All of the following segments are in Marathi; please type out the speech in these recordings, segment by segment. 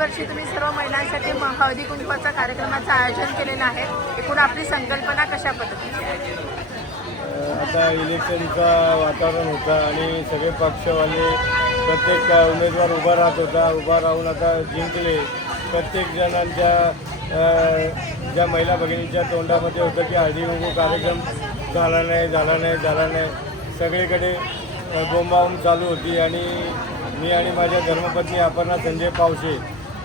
दरवर्षी तुम्ही सर्व महिलांसाठी हळदी कुंकवाचा कार्यक्रमाचं आयोजन केलेलं आहे. एकूण आपली संकल्पना कशा पद्धतीची आहे? आता इलेक्शनचा वातावरण होता आणि सगळे पक्षवाले प्रत्येक उमेदवार उभा राहून आता जिंकले. प्रत्येक जणांच्या ज्या महिला भगिनींच्या तोंडामध्ये होतं की हळदी कुंकू कार्यक्रम झाला नाही. सगळीकडे बोंबाबोंब चालू होती आणि मी आणि माझ्या धर्मपत्नी अपर्णा संजय पावशे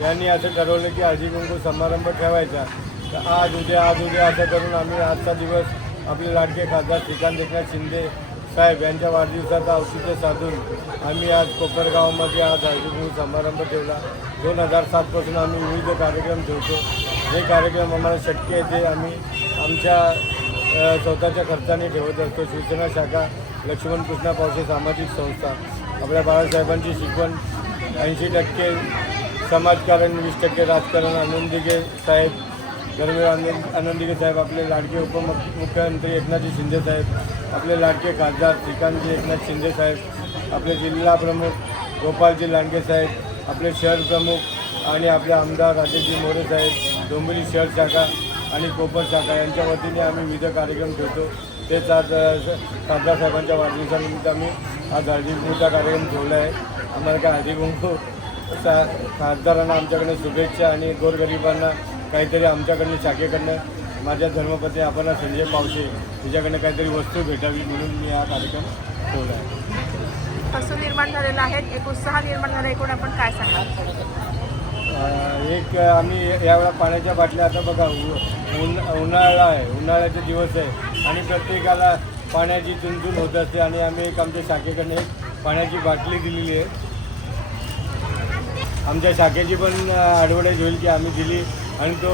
यांनी असं ठरवलं की हळदी कुंकू समारंभ ठेवायचा. तर आज उद्या असं करून आम्ही आजचा दिवस आपले लाडके खासदार श्रीकांत एकनाथ शिंदे साहेब यांच्या वाढदिवसाचं औचित्य साधून आम्ही आज कोपरगावमध्ये आज हळदी कुंकू समारंभ ठेवला. 2007पासून आम्ही विविध कार्यक्रम ठेवतो. जे कार्यक्रम आम्हाला शक्य आहे ते आम्ही आमच्या स्वतःच्या खर्चाने ठेवत असतो. शिवसेना शाखा लक्ष्मण कृष्णा पावशे सामाजिक संस्था, आपल्या बाळासाहेबांची शिकवण 80% समाजकारण, 20% राजकारण, आनंदीगे साहेब, धर्मवीर आनंदीगे साहेब, आपले लाडके उपमुख्यमंत्री एकनाथजी शिंदे साहेब, आपले लाडके खासदार श्रीकांतजी एकनाथ शिंदे साहेब, आपले जिल्हा प्रमुख गोपालजी लांडगे साहेब, आपले शहर प्रमुख आणि आपले आमदार राजेशजी मोरे साहेब, डोंबिवली शहर शाखा आणि कोपर शाखा यांच्या वतीने आम्ही विविध कार्यक्रम ठेवतो. तेच आज खासदार साहेबांच्या वाढदिवसानिमित्त आम्ही आज हळदी कुंकूचा कार्यक्रम ठेवला आहे. आम्हाला काय हळदी कुंकू खासदारांना आमच्याकडनं शुभेच्छा आणि गोरगरिबांना काहीतरी आमच्याकडनं शाखेकडनं माझ्या धर्मपत्नी अपर्णा संजय पावशे तिच्याकडनं काहीतरी वस्तू भेटावी म्हणून मी हा कार्यक्रम ठेवला आहे. कसं निर्माण झालेला आहे, एक उत्साह निर्माण झाला, एकूण आपण काय सांगाल? एक आम्ही यावेळा पाण्याच्या बाटल्या, आता बघा उन्हाळा आहे, उन्हाळ्याचे दिवस आहे आणि प्रत्येकाला पाण्याची चुनचुन होत असते आणि आम्ही एक आमच्या शाखेकडनं एक पाण्याची बाटली दिलेली आहे. आमच्या शाखेची पण ॲडव्हर्टाईज होईल की आम्ही दिली आणि तो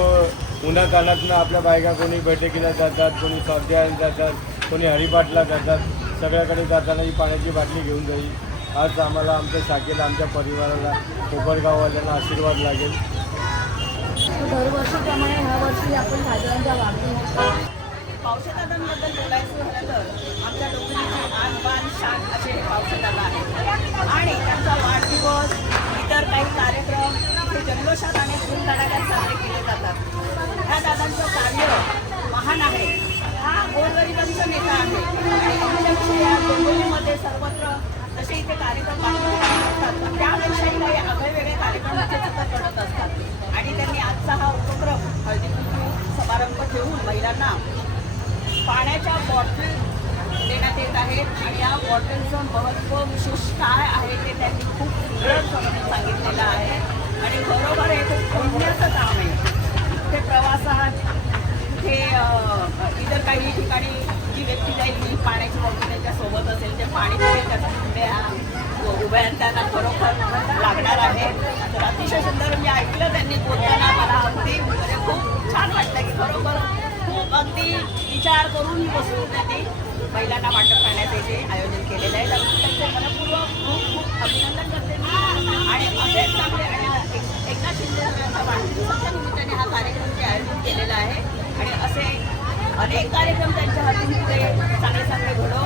उन्हातानातनं आपल्या बायका कोणी बैठकीला जातात, कोणी स्वाध्यायाला जातात, कोणी हरिपाठला जातात. सगळ्याकडे जाताना ही पाण्याची बाटली घेऊन जाईल. आज आम्हाला आमच्या शाखेला, आमच्या परिवाराला, कोपरगाववाल्यांना आशीर्वाद लागेल. दरवर्षीप्रमाणे ह्या वर्षी आपण खासदारांच्या वाढदिवस पावशेदादांबद्दल बोलायचं झालं तर आमच्या डोंबिवलीचे आन बान शान असे पावशेदादा आहेत आणि त्यांचा वाढदिवस, इतर काही कार्यक्रम हे जल्लोषात आणि धूमधडाक्यात साजरे केले जातात. ह्या दादांचं कार्य महान आहे. हा गोरगरिबांचा नेता आहे आणि त्यांच्याविषयी या डोंबिवलीमध्ये सर्वत्र जसे इथे कार्यक्रम असतात त्यापेक्षाही काही आगळेवेगळे कार्यक्रम इथे सुद्धा करत असतात आणि त्यांनी आजचा हा उपक्रम हळदी कुंकू समारंभ ठेवून महिलांना पाण्याच्या बॉटल देण्यात येत आहेत आणि या बॉटलचं महत्त्व विशेष काय आहे ते त्यांनी खूप सुंदर समजून सांगितलेलं आहे आणि बरोबर आहे, खूप पुण्याचं काम आहे. ते प्रवासात कुठे इतर काही ठिकाणी जी व्यक्ती जाईल ही पाण्याची बॉटल त्यांच्यासोबत असेल, ते पाणी पिईल, त्याचा कुंड्या उभ्या त्यांना खरोखर लागणार आहे. तर अतिशय सुंदर मी ऐकलं त्यांनी बोलताना, मला अगदी म्हणजे खूप छान वाटलं की खरोखर खूप अगदी विचार करून ही वस्तू त्यांनी महिलांना वाटप करण्याचे जे आयोजन केलेलं आहे त्यांचे मनपूर्वक खूप खूप अभिनंदन करते मी. आणि असेच चांगले एकनाथ शिंदे यांच्या वाढदिवसाच्या निमित्ताने हा कार्यक्रम जे आयोजन केलेला आहे आणि असे अनेक कार्यक्रम त्यांच्या हातून पुढे चांगले घडो